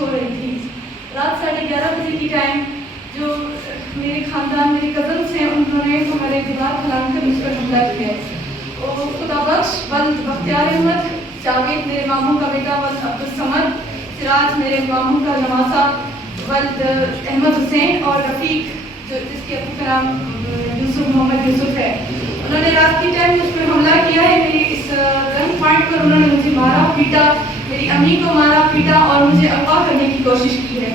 हो रही थी। रात 11:30 बजे की टाइम जो मेरे खानदान मेरे कज़न्स हैं उन्होंने हमारे दीवार फैलाकर मुझ पर हमला किया है। और खुदाबख्श वल्द बख्तियार अहमद, जावेद मेरे मामू का बेटा वल्द अब्दुल समद, सिराज मेरे मामू का नवासा वल्द अहमद हुसैन और रफ़ीक जो जिसके अबू का नाम मोहम्मद यूसुफ है, उन्होंने रात की टाइम मुझ पर हमला किया है। मेरी इस गन पॉइंट पर उन्होंने मुझे मारा पीटा, मेरी अम्मी को मारा पीटा और मुझे अगवा करने की कोशिश की है।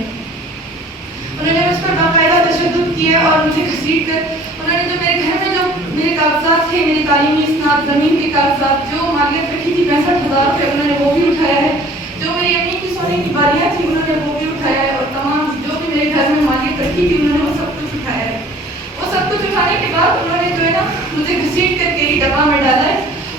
उन्होंने मुझ पर बाकायदा तशद्दुद किया और मुझे घसीट कर उन्होंने जो मेरे घर में जो मेरे कागजात थे, मेरे तालीमी इसनाद ज़मीन के कागजात, जो मालियत रखी थी 65,000 रुपये, उन्होंने वो भी उठाया है। जो मेरी अम्मी की सोने की बालियाँ थी उन्होंने वो भी उठाया है और तमाम जो भी मेरे घर में मालियत रखी थी उन्होंने वो सब कुछ उठाया है। वो सब कुछ उठाने के बाद उन्होंने जो है ना मुझे घसीट कर केरी डब्बा में डाला है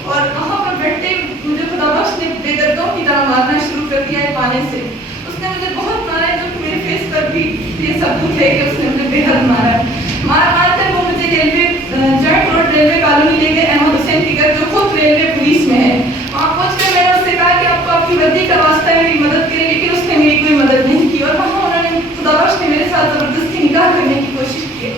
और वहाँ पर बैठते मुझे खुदाबख्श ने बेदर्दों की तरह मारना शुरू कर दिया है पाने से। उसने मुझे बहुत मारा है, जो कि मेरे फेस पर भी ये सबूत है कि उसने मुझे बेहद मारा है। मार कर वो मुझे railway joint road railway colony ले गए अहमद हुसैन की घर, जो खुद रेलवे पुलिस में है। वहाँ पहुँच कर मैंने उससे कहा कि आपको आपकी वर्दी का वास्ता है, मेरी मदद करें, लेकिन उसने मेरी कोई मदद नहीं की और वहाँ उन्होंने खुदाबख्श ने मेरे साथ ज़बरदस्ती निकाह करने की कोशिश की है।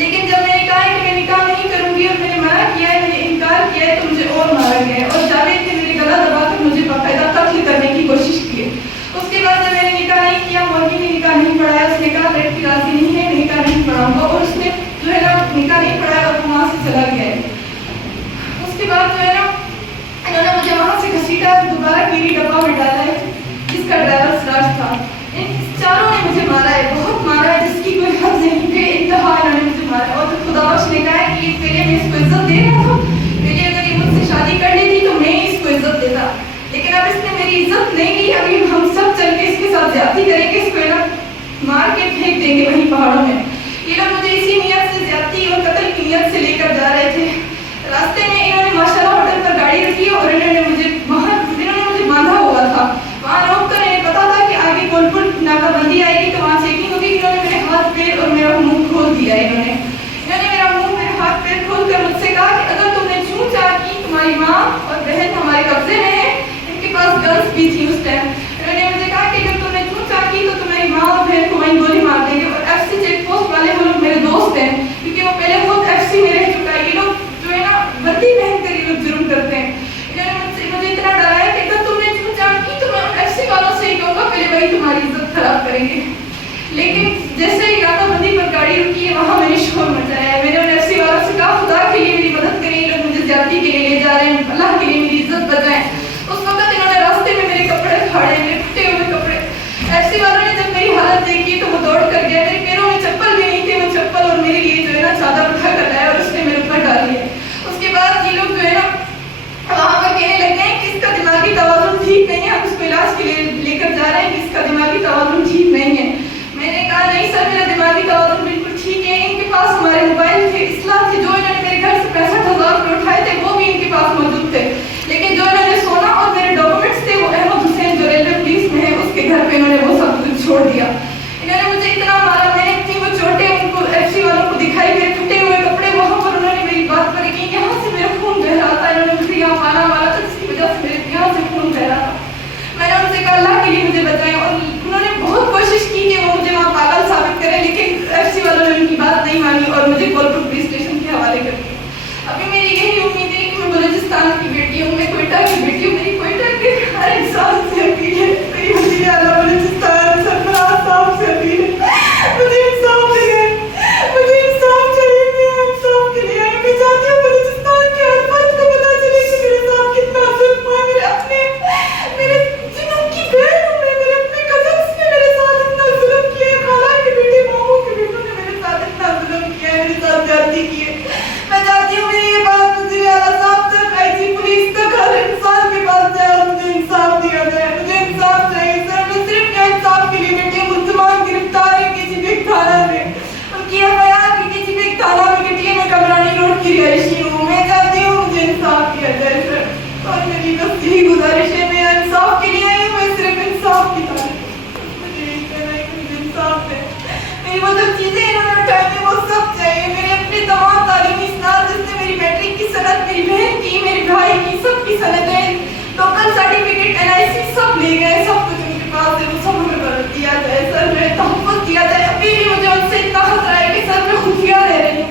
लेकिन जब मैंने कहा कि मैं निकाह नहीं करूँगी और मैंने मना किया है, मैंने इनकार किया है, तो मुझे और मारा गया है और जावेद ने मेरे गला दबाकर मुझे बाकायदा कत्ल करने की कोशिश की है। उसके बाद जब मैंने निकाह नहीं किया, मौलवी ने निकाह नहीं पढ़ाया, उसने कहा लड़की राजी नहीं है, निकाह नहीं पढ़ाऊंगा और उसने जो है ना निकाह नहीं पढ़ाया और वहाँ से चला गया है। उसके बाद जो है ना इन्होंने मुझे वहाँ से घसीटा, दोबारा कीरी डब्बा में डाला है जिसका ड्राइवर सिराज था। इन चारों ने मुझे मारा है, बहुत मारा है, जिसकी कोई हद नहीं, बेइंतहा इन्होंने मुझे मारा। और खुदाबख्श ने कहा है कि पहले मैं इसको इज्जत दे रहा था, पहले अगर ये मुझसे शादी कर लेती तो मैं इसको इज्जत देता, लेकिन अब इसने मेरी इज्जत नहीं की। अभी हम सब चल के इसके साथ ज्यादती करेंगे, इसको ना मार के फेंक देंगे वहीं पहाड़ों में। ये लोग मुझे इसी नियत से ज्यादती और कत्ल की नियत से लेकर जा रहे थे। रास्ते में इन्होंने माशाल्लाह होटल पर गाड़ी रखी और इन्होंने मुझे बांधा हुआ था, वहाँ रोक कर इन्हें पता था कि आगे गोलपुर नाकाबंदी आएगी तो वहाँ चेकिंग होगी। इन्होंने मेरे हाथ पैर और मेरा मुंह खोल दिया। इन्होंने मेरा मुंह मेरे हाथ पैर खोल कर मुझसे कहा कि अगर तुमने छू चाह की, तुम्हारी माँ और बहन हमारे कब्जे में है, इनके पास गन्स भी थी उस टाइम। इन्होंने मुझे कहा कि अगर तुमने छू चाह की तो तुम्हारी माँ और बहन को वहीं गोली मार देंगे। और FC चेक पोस्ट वाले वो लोग मेरे दोस्त हैं, क्योंकि वो पहले खुद FC में रह चुका है। ये लोग जो है ना वर्दी पहन कर ये लोग जुर्म करते हैं। इन्होंने मुझे इतना डराया कि अगर तुमने छू चाह की तो मैं FC वालों से ही कहूँगा, पहले वही तुम्हारी इज्जत खराब करेंगे। लेकिन जैसे ही नाकाबंदी पर गाड़ी रुकी है वहाँ मैंने शोर मचाया है। मैंने उन FC वालों से कहा खुदा के लिए मेरी मदद करें, ये लोग मुझे ज्यादती के लिए ले जा रहे हैं, अल्लाह के लिए मेरी इज्जत बचाएं। उस वक्त इन्होंने रास्ते में मेरे कपड़े फाड़े, मेरे फटे हुए कपड़े। FC वालों ने जब मेरी हालत देखी तो वो दौड़ कर गया। मेरे पैरों में चप्पल भी नहीं थे, वो चप्पल और मेरे लिए जो है ना चादर उठा कर लाया और उसने मेरे ऊपर डाली है। उसके बाद ये लोग जो है ना वहाँ पर कहने लग गए कि इसका दिमागी तवाज़ुन ठीक नहीं है, हम उसको इलाज के लिए लेकर जा रहे हैं कि इसका दिमागी तवाज़ुन ठीक नहीं है। मैंने कहा नहीं सर, मेरा दिमागी तवाज़ुन बिल्कुल ठीक है। इनके पास हमारे मोबाइल थे, इसलाह थे, जो इन्होंने मेरे घर से 65,000 रुपये उठाए थे वो भी इनके पास मौजूद थे। लेकिन जो इन्होंने सोना और मेरे डॉक्यूमेंट्स थे वो अहमद हुसैन जो रेलवे पुलिस में है उसके घर पे इन्होंने वो सब कुछ छोड़ दिया। इन्होंने मुझे इतना मारा, मैंने अपनी वो चोटें उनको FC वालों को दिखाई, मेरे फटे हुए कपड़े। वहाँ पर उन्होंने मेरी बात पर की, यहाँ से मेरा खून बह रहा था, इन्होंने मुझे यहाँ पाना मारा था जिसकी वजह से मेरे यहाँ से खून बह रहा था। मैंने उनसे कहा अल्लाह के लिए मुझे बचाएं और उन्होंने बहुत कोशिश की कि वो मुझे वहाँ पागल साबित करें, लेकिन FC वालों ने उनकी बात नहीं मानी और मुझे गोलपुर पुलिस स्टेशन के हवाले कर दिया। अभी मेरी यही उम्मीद है कि मैं बलूचिस्तान की बेटी हूँ, मैं कोयटा की बेटी हूँ, मेरी कोयटा के हर इंसान से अपील है, मेरी वज़ीर आला बलूचिस्तान सरफराज साहब से अपील है, मुझे इंसाफ चाहिए, मुझे इंसाफ चाहिए। मैं इंसाफ के लिए आई, मैं चाहती हूँ बलूचिस्तान के हर फर्द को पता चले कि मेरे साथ कितना जुल्म हुआ। मेरे अपने मेरे जिनकी बहन हूँ मैं, मेरे अपने कज़न्स ने मेरे साथ इतना जुल्म किया है, खाला के बेटे मामू के बेटों ने मेरे साथ इतना जुल्म किया है, मेरे साथ ज्यादती की है। मैं चाहती हूँ मेरी ये बात वज़ीर आला साहब तक, IG पुलिस तक, हर इंसान के पास जाए और मुझे इंसाफ दिया जाए। मुझे इंसाफ चाहिए सर। मैं सिर्फ यहाँ इंसाफ के लिए बैठी हूँ। मुसलमान गिरफ्तार है किसी भी थाना में, उनकी FIR की किसी भी थाना में कटी है। मैं कमरानी रोड की रिहायशी हूँ। मैं चाहती हूँ मुझे इंसाफ दिया जाए सर, और मेरी बस यही गुजारिश है। मैं इंसाफ के लिए आई हूँ, मैं सिर्फ इंसाफ की तारीफ मुझे यही कहना है कि मुझे इंसाफ है। मेरी वो सब चीज़ें इन्होंने उठाई हैं वो सब चाहिए। मेरे अपने तमाम तालीमी इसनाद, जिससे मेरी मैट्रिक की सनद, मेरी बहन की, मेरे भाई की, सब की सनदें, लोकल सर्टिफिकेट, NIC सब ले गए, सब कुछ उनके पास है, वो सब हमें किया जाए। अभी भी मुझे उनसे इतना खतरा है कि सर मैं खुफिया रह रही हूँ,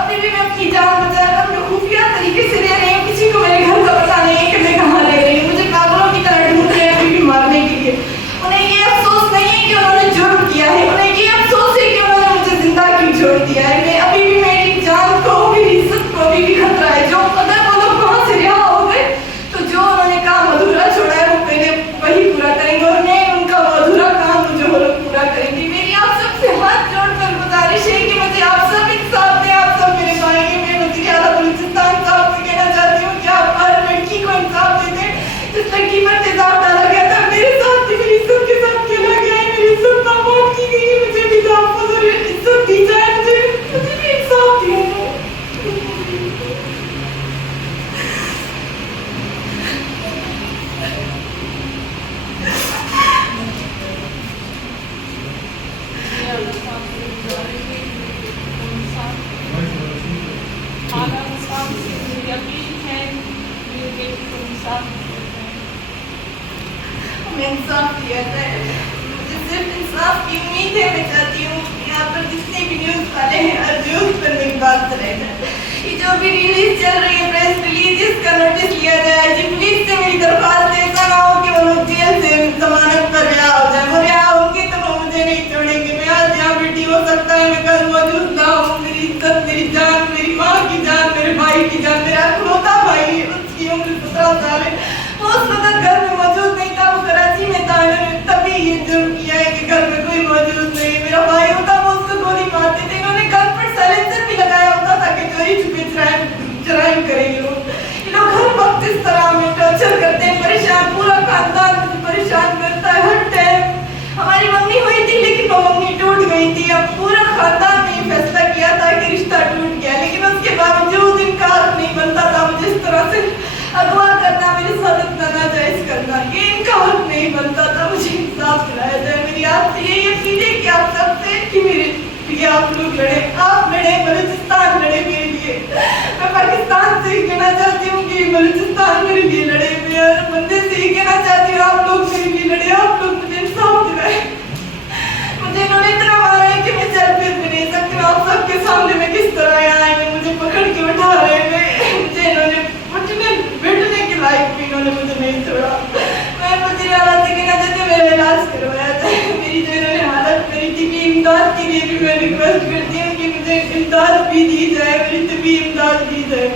अभी भी मैं अपनी जान बचाकर मैं खुफिया तरीके से रह रही हूँ। किसी को मेरे घर का पता नहीं है कि मैं कहाँ रह रही हूँ। मुझे पागलों की तरह ढूंढ रहे हैं अभी भी मारने के लिए। उन्हें ये अफसोस नहीं है कि उन्होंने जुर्म किया है, उन्हें ये अफसोस है कि उन्होंने मुझे जिंदा क्यों छोड़ दिया है। मैं अभी भी मेरी जान को, मेरी इज्जत को अभी भी खतरा है। जो अगर वो लोग वहाँ से रिहा हो गए तो जो उन्होंने काम अधूरा छोड़ा है वो पहले वही पूरा करेंगे, और मैं उनका वो अधूरा काम जो वो लोग पूरा करेंगे। मेरी आप सबसे हाथ जोड़कर गुजारिश है कि मुझे आप सब इंसाफ दें, आप सब मेरे भाई हैं। मैं वज़ीर आला बलूचिस्तान साहब से कहना चाहती हूँ कि आप हर लड़की को इंसाफ दे दें। जिस लड़की पर तेजाब डाला गया था मेरे साथ भी मेरी इज्जत के साथ खेला गया है, मेरी इज्जत नापाक की गई है। मुझे भी तहफ़्फ़ुज़ और इज्जत दी जाए, मुझे भी इंसाफ दिया जाए। हमें इंसाफ दिया जाए, मुझे सिर्फ इंसाफ की उम्मीद है। मैं चाहती हूँ यहाँ पर जितने भी न्यूज़ वाले हैं हर न्यूज़ पर मेरी बात रहेगा। ये जो भी रिलीज चल रही है, प्रेस रिलीज, इसका नोटिस लिया जाए। जी पुलिस से मेरी दरख्वास्त है, ऐसा ना हो कि वो लोग जेल से जमानत पर रिहा हो जाए। वो रिहा होंगे तो वो मुझे नहीं छोड़ेंगे। मैं आज यहाँ बैठी, हो सकता है मैं कल मौजूद ना हूँ। मेरी इज्जत, मेरी जान, मेरी माँ की जान, मेरे भाई की जान, मेरा इकलौता भाई है, उसकी उम्र 17 साल है, वो उस वक्त घर में मौजूद नहीं था, वो कराची में था। इन्होंने तभी ये जुर्म किया है कि घर में कोई मौजूद नहीं। मेरा भाई होता वो उसको गोली मारते थे। इन्होंने घर पर साइलेंसर भी लगाया होता ताकि चोरी छुपे जराइम करें ये लोग हर वक्त इस तरह हमें टॉर्चर करते हैं, परेशान, पूरा खानदान परेशान करता है हर टाइम। हमारी मम्मी हुई थी लेकिन वो मम्मी टूट गई थी। अब पूरा खानदान ने फैसला किया था कि रिश्ता टूट गया, लेकिन उसके बावजूद इनका हक नहीं बनता था। मुझे इस तरह से अगवा करना, मेरे साथ इतना नाजायज करना, ये इनका हक नहीं बनता था। मुझे इंसाफ दिलाया जाए। मेरी आपसे यही अपील है कि आप सबसे कि मेरे लिए आप लोग लड़े, आप लड़े, बलूचिस्तान लड़े मेरे लिए। मैं पाकिस्तान से कहना चाहती हूँ कि बलूचिस्तान मेरे लिए लड़े। मैं हर बंदे से ही कहना चाहती हूँ आप लोग मेरे लिए लड़े, आप लोग मुझे इंसाफ दिलाए। मुझे इन्होंने इतना मारा है कि मैं चल फिर भी नहीं सकती। आप सबके सामने मैं किस तरह यहाँ आई, मुझे पकड़ के उठा रहे हैं। मुझे इन्होंने उठने बैठने के लायक भी इन्होंने मुझे नहीं छोड़ा। मैं वज़ीर आला से कहना चाहती हूँ मेरा इलाज करवाया जाए। मेरी जो इन्होंने हालत, मेरी तिबी इमदाद के लिए भी मैं रिक्वेस्ट करती हूँ कि मुझे इमदाद भी दी जाए, मेरी तिबी इमदाद दी जाए।